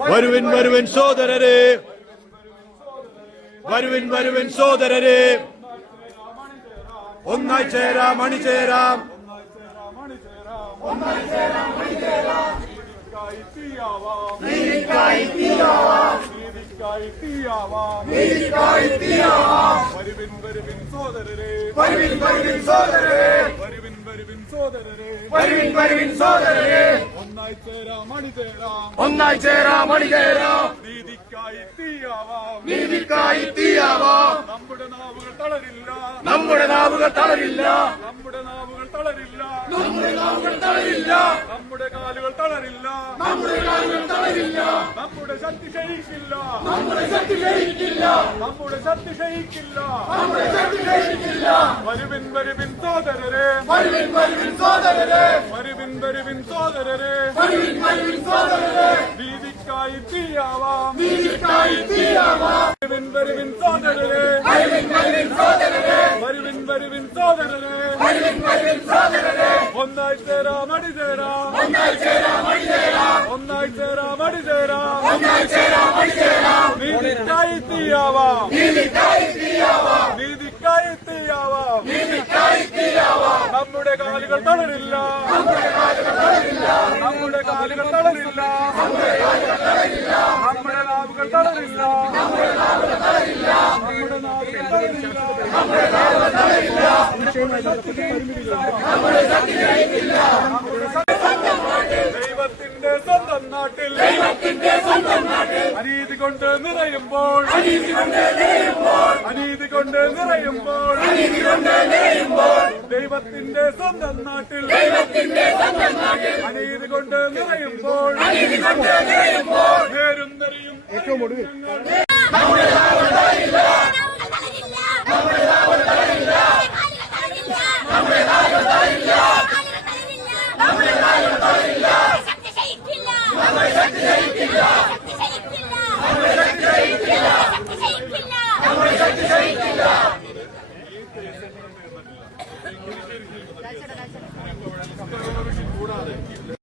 வருவின் வருவின் சோதரரே வருவின் வருவின் சோதரரே ஒன்னாய் சேரா மணி சேராம் வருவின் சோதரரே சோதரரே சோதரரே ഒന്നായി ചേരാം അണിചേരാം നീതിക്കായി തീയാവാ നമ്മുടെ നാവുകൾ തളരില്ല നമ്മുടെ നാവുകൾ തളരില്ല നമ്മുടെ നാവുകൾ തളരില്ല നമ്മുടെ നാവുകൾ തളരില്ല നമ്മുടെ കാലുകൾ തളരില്ല നമ്മുടെ കാലുകൾ തളരില്ല നമ്മുടെ ശക്തി ക്ഷയിക്കില്ല നമ്മുടെ ശക്തി ക്ഷയിക്കില്ല നമ്മുടെ ശക്തി ക്ഷയിക്കില്ല നമ്മുടെ ശക്തി ക്ഷയിക്കില്ല വരുവിൻ വരുവിൻ സോദരരെ വരുവിൻ വരുവിൻ സോദരരെ ಸೋದರೇ ಬೀದಿ ಕಾಯ್ತಿಯ ಸೋದರರೇ ಬರಿವಿನ ಬರಿ ಸೋದರೇ ಮಡಿದರ ಒಂದಾಯ್ತೀರಾ ಮಡಿದರ ಬೀದಿ ಕಾಯ್ತಿಯವಾಯಿತಿಯವ ನಮ್ಮೆ ಕಾಲಿಗಳು ತೊಡಲಿಲ್ಲ നമ്മുടെ കാലുകൾ തളരില്ല നമ്മുടെ നാവുകൾ തളരില്ല ദൈവത്തിന്റെ സ്വന്തം നാട്ടിൽ ദൈവത്തിന്റെ സ്വന്തം നാട്ടിൽ അനീതി കൊണ്ട് നിറയുമ്പോൾ അനീതി കൊണ്ട് നിറയുമ്പോൾ അനീതി കൊണ്ട് നിറയുമ്പോൾ അനീതി കൊണ്ട് നിറയുമ്പോൾ ദൈവത്തിന്റെ സ്വന്തം നാട്ടിൽ ദൈവത്തിന്റെ സ്വന്തം ഏറ്റവും ഒടുവിൽ ശക്തി ശരിക്കില്ല Schade.